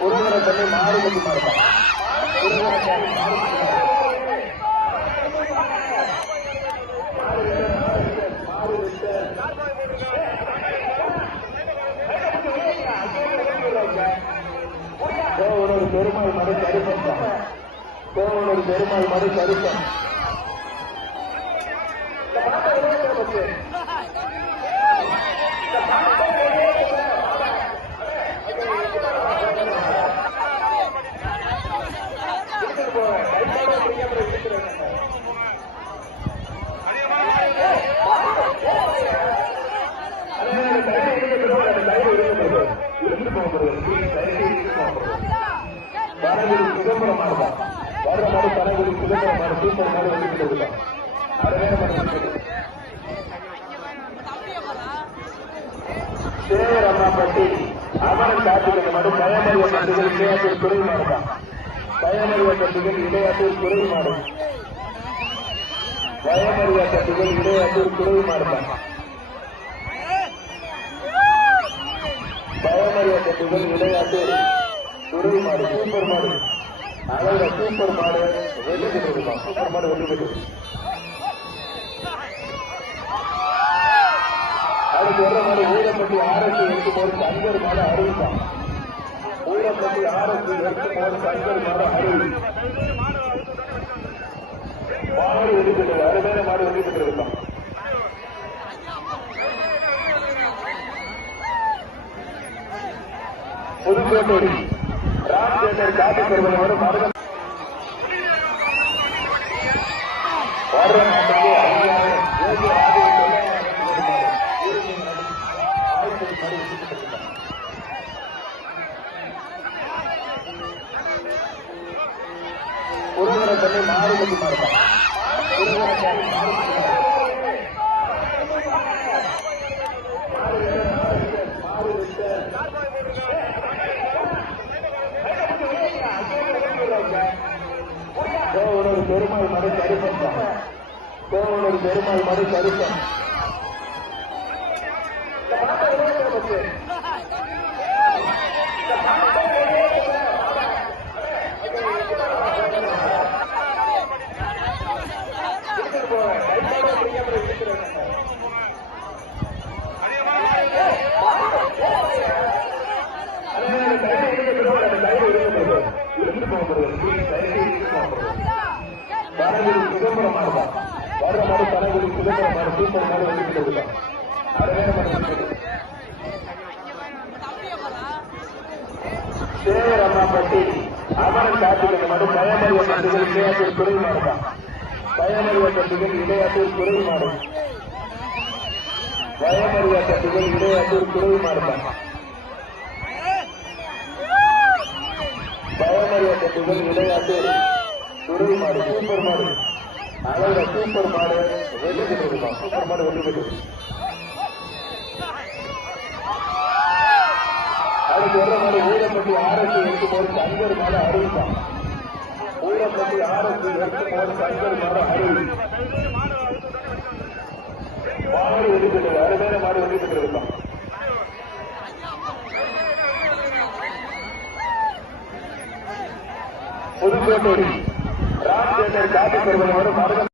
உருவரப்பள்ளி மாறுபடி மாறுபான் கோவலூர் பெருமாள் மறு கருப்பம் கோவலூர் பெருமாள் மறு கருப்பம் சிதம்பரம் மாறுதான் வர்ற மாதிரி பனகுடி சிதம்பரம் மாறு சூப்பர் மாடு வந்து கொடுக்கலாம் சேரம்மாப்பட்டி அமரன் கார்த்திகை மாடு பயமறிய பட்டுகள் இடையாற்றூர் துறை மாடுதான் பயமறிய பட்டுகள் இடையாற்றூர் துறை மாடு பயமறிய பட்டுகள் இடையாற்றூர் துறை மாடுதான் பயமறிய பட்டுகள் இடையாற்றூர் துறை மாடு சூப்பர் மாடு அழக சூப்பர் மாடு வெற்றி பெற்றிருக்கான் சூப்பர் மாடு வெற்றி பெற்று அதுக்கு வர மாடு ஊரப்பட்டி ஆரத்தி எடுக்கும்போது தங்கர் மாடு அறிவிப்பான் ஊரப்பட்டி ஆரத்தி எடுக்கும்போது தங்கர் மாடு அறிவி மாடு வெற்றி பெற்றது அருமையான மாடு வெற்றி பெற்றிருக்கான் புதுக்கோட்டை ராம்சேகர் காட்டி பெறுவதோடு மருதம் உருவரப்பள்ளி மாறுபடி மாறுபான் கோவலூர் பெருமாள் மறு கருப்பம் கோவலூர் பெருமாள் மறு கருப்பம் பனகுடி சிதம்பரம் மாறுதான் வர்ற மாதிரி பனகுடி சிதம்பரம் மாறு சூப்பர் மாடு வந்து கொடுக்கலாம் சேரம்மாப்பட்டி அமரன் கார்த்திகை மாடு பயமறிய பட்டுகள் இடையாற்றூர் துறை மாடுதான் பயமறிய பட்டுகள் இடையாற்றூர் துறை மாடு பயமறிய பட்டுகள் இடையாற்றூர் துறை மாடுதான் பயமறிய பட்டுகள் இடையாற்றூர் துறை மாடு சூப்பர் மாடு அழக சூப்பர் மாடு வெற்றி பெற்றிருக்கான் சூப்பர் மாடு வெற்றி பெற்று அதுக்கு வர மாதிரி ஊரப்பட்டி ஆரத்தி எடுக்கும்போது தங்கர் மாடு அறிவிப்பான் ஊரப்பட்டி ஆரத்தி எடுக்கும்போது தங்கர் மாடு அறிவி மாடு வெற்றி பெற்றது அருமையான மாடு வெற்றி பெற்றிருக்கான் புதுக்கோட்டை ராம்சேகர் காட்டி பெறுவதோடு மருதம்